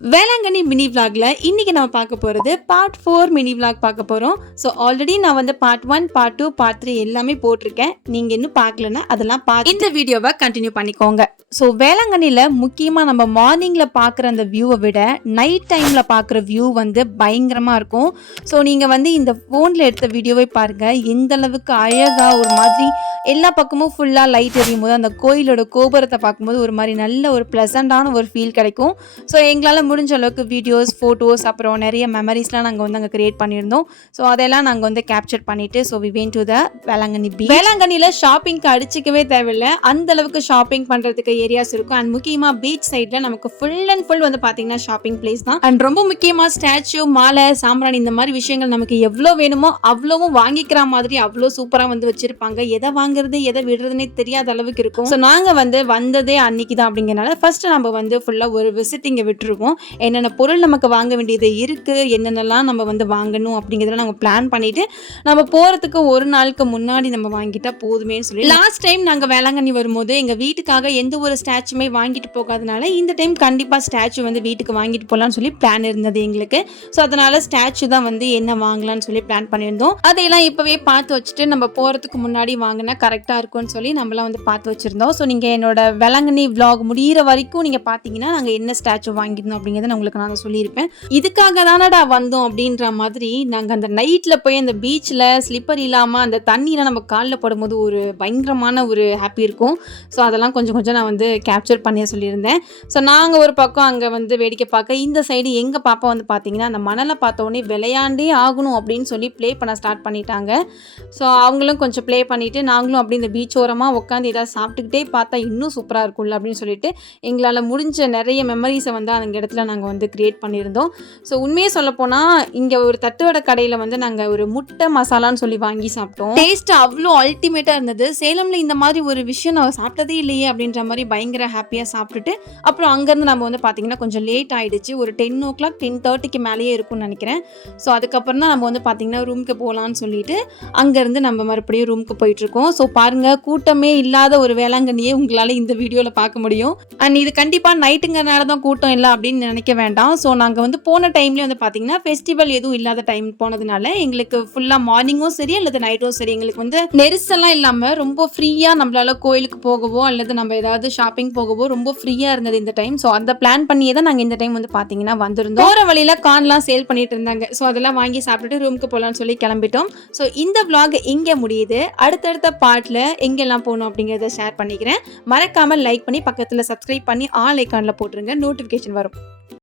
Velankanni mini விளாக்ல இன்னைக்கு நம்ம பார்க்க போறது பார்ட் 4 மினி விளாக் பார்க்க போறோம். ஸோ ஆல்ரெடி நான் வந்து பார்ட் 1, பார்ட் 2, பார்ட் 3 எல்லாமே போட்டிருக்கேன். நீங்க இன்னும் பார்க்கலன்னா அதெல்லாம் பார்த்து இந்த வீடியோவை கண்டினியூ பண்ணிக்கோங்க. ஸோ வேளாங்கண்ணில முக்கியமா நம்ம மார்னிங்ல பார்க்குற அந்த வியூவை விட நைட் டைம்ல பார்க்குற வியூ வந்து பயங்கரமா இருக்கும். ஸோ நீங்க வந்து இந்த ஃபோன்ல எடுத்த வீடியோவை பாருங்க, எந்த அளவுக்கு அழகா ஒரு மாதிரி எல்லா பக்கமும் ஃபுல்லா லைட் எரியும் போது அந்த கோயிலோட கோபுரத்தை பார்க்கும்போது ஒரு மாதிரி நல்ல ஒரு ப்ளசண்டான ஒரு ஃபீல் கிடைக்கும். ஸோ எங்களால் முடிஞ்ச அளவுக்கு வீடியோஸ், ஃபோட்டோஸ், அப்புறம் நிறைய மெமரிஸ்லாம் நாங்கள் வந்து அங்கே கிரியேட் பண்ணியிருந்தோம். ஸோ அதெல்லாம் நாங்கள் வந்து கேப்சர் பண்ணிட்டு so we went to the Velankanni beach. வேளாங்கண்ணியில் ஷாப்பிங்க்கு அடிச்சிக்கவே தேவையில்லை, அந்த அளவுக்கு ஷாப்பிங் பண்ணுறதுக்கு ஏரியாஸ் இருக்கும். அண்ட் முக்கியமாக பீச் சைடில் நமக்கு ஃபுல் அண்ட் ஃபுல் வந்து பார்த்தீங்கன்னா ஷாப்பிங் பிளேஸ் தான். அண்ட் ரொம்ப முக்கியமாக ஸ்டாச்சு, மாலை, சாம்பிராணி இந்த மாதிரி விஷயங்கள் நமக்கு எவ்வளோ வேணுமோ அவ்வளவும் வாங்கிக்கிற மாதிரி அவ்வளோ சூப்பராக வந்து வச்சிருப்பாங்க. எதை வாங்குறது எதை விடுறதுனே தெரியாத அளவுக்கு இருக்கும். ஸோ நாங்கள் வந்து வந்ததே அன்னைக்கு தான் அப்படிங்கிறனால ஃபர்ஸ்ட் நம்ம வந்து ஃபுல்லாக ஒரு விசிட்டிங்கை விட்டுருவோம். என்னென்ன பொருள் நமக்கு வாங்க வேண்டியது இருக்குது, என்னென்னலாம் நம்ம வந்து வாங்கணும் அப்படிங்கிறத நாங்கள் பிளான் பண்ணிவிட்டு நம்ம போகிறதுக்கு ஒரு நாளுக்கு முன்னாடி நம்ம வாங்கிட்டா போதுமேன்னு சொல்லி லாஸ்ட் டைம் நாங்கள் வேளாங்கண்ணி வரும்போது எங்கள் வீட்டுக்காக எந்த ஒரு ஸ்டாச்சுமே வாங்கிட்டு போகாதனால இந்த டைம் கண்டிப்பாக ஸ்டாச்சு வந்து வீட்டுக்கு வாங்கிட்டு போகலான்னு சொல்லி பிளான் இருந்தது எங்களுக்கு. ஸோ அதனால் ஸ்டாச்சு தான் வந்து என்ன வாங்கலான்னு சொல்லி பிளான் பண்ணியிருந்தோம். அதையெல்லாம் இப்போவே பார்த்து வச்சுட்டு நம்ம போகிறதுக்கு முன்னாடி வாங்கினா கரெக்டாக இருக்கும்னு சொல்லி நம்மளாம் வந்து பார்த்து வச்சுருந்தோம். ஸோ நீங்கள் என்னோட வேளாங்கண்ணி விளாக் முடிகிற வரைக்கும் நீங்கள் பார்த்தீங்கன்னா நாங்கள் என்ன ஸ்டாச்சு வாங்கியிருந்தோம் அப்படிங்கிறத நான் உங்களுக்கு நான் சொல்லியிருப்பேன். இதுக்காக தானடா வந்தோம் அப்படின்ற மாதிரி நாங்கள் அந்த நைட்டில் போய் அந்த பீச்சில் ஸ்லிப்பர் இல்லாமல் அந்த தண்ணியில் நம்ம காலில் படும்போது ஒரு பயங்கரமான ஒரு ஹாப்பி இருக்கும். ஸோ அதெல்லாம் கொஞ்சம் கொஞ்சம் நான் வந்து கேப்சர் பண்ணி சொல்லியிருந்தேன். ஸோ நாங்கள் ஒரு பக்கம் அங்கே வந்து வேடிக்கை பார்க்க, இந்த சைடு எங்கள் பாப்பா வந்து பார்த்தீங்கன்னா அந்த மணலை பார்த்தோன்னே விளையாண்டே ஆகணும் அப்படின்னு சொல்லி ப்ளே பண்ண ஸ்டார்ட் பண்ணிட்டாங்க. ஸோ அவங்களும் கொஞ்சம் ப்ளே பண்ணிவிட்டு நாங்களும் அப்படி இந்த பீச் ஓரமாக உட்காந்து ஏதாவது சாப்பிட்டுக்கிட்டே பார்த்தா இன்னும் சூப்பராக இருக்கும்ல அப்படின்னு சொல்லிட்டு எங்களால் முடிஞ்ச நிறைய மெமரிஸை வந்து அந்த இடத்துல நாங்கள் வந்து கிரியேட் பண்ணியிருந்தோம். ஸோ உண்மையே சொல்லப்போனால் இங்கே ஒரு தட்டுவடை கடையில் வந்து நாங்கள் ஒரு முட்டை மசாலான்னு சொல்லி வாங்கி சாப்பிட்டோம். டேஸ்ட் அவ்வளோ அல்டிமேட்டாக இருந்தது. சேலமில் இந்த மாதிரி ஒரு விஷயம் நான் சாப்பிட்டதே இல்லையே அப்படின்ற மாதிரி பயங்கர ஹாப்பியாக சாப்பிட்டுட்டு அப்புறம் அங்கேருந்து நம்ம வந்து பார்த்திங்கன்னா கொஞ்சம் லேட் ஆகிடுச்சு. ஒரு 10 o'clock 10:30க்கு மேலேயே இருக்கும்னு நினைக்கிறேன். ஸோ அதுக்கப்புறம் தான் நம்ம வந்து பார்த்திங்கன்னா ரூமுக்கு போகலான்னு சொல்லிட்டு அங்கேருந்து நம்ம மறுபடியும் ரூமுக்கு போயிட்டுருக்கோம். ஸோ பாருங்கள், கூட்டமே இல்லாத ஒரு வேளாங்கண்ணியே உங்களால் இந்த வீடியோவில் பார்க்க முடியும். அண்ட் இது கண்டிப்பாக நைட்டுங்கிறனால தான் கூட்டம் இல்லை அப்படின்னு நினைக்க வேண்டாம். ஸோ நாங்கள் வந்து போன டைம்லேயே வந்து பார்த்திங்கன்னா ஃபெஸ்டிவல் எதுவும் இல்லாத டைம் போனதுனால எங்களுக்கு ஃபுல்லாக மார்னிங்கும் சரி அல்லது நைட்டும் சரி எங்களுக்கு வந்து நெரிசல்லாம் இல்லாமல் ரொம்ப ஃப்ரீயாக நம்மளால கோயிலுக்கு போகவோ அல்லது நம்ம ஏதாவது ஷாப்பிங் போகவோ ரொம்ப ஃப்ரீயாக இருந்தது இந்த டைம். ஸோ அந்த பிளான் பண்ணியே தான் நாங்கள் இந்த டைம் வந்து பார்த்திங்கன்னா வந்திருந்தோம். போகிற வழியில் கார்ன்லாம் சேல் பண்ணிட்டு இருந்தாங்க. ஸோ அதெல்லாம் வாங்கி சாப்பிட்டுட்டு ரூமுக்கு போகலான்னு சொல்லி கிளம்பிட்டோம். ஸோ இந்த vlog இங்கே முடியுது. அடுத்தடுத்த பார்ட்டில் எங்கெல்லாம் போகணும் அப்படிங்கிறத ஷேர் பண்ணிக்கிறேன். மறக்காமல் லைக் பண்ணி பக்கத்தில் சப்ஸ்கிரைப் பண்ணி ஆல் ஐக்கானில் போட்டுருங்க, நோட்டிஃபிகேஷன் வரும்.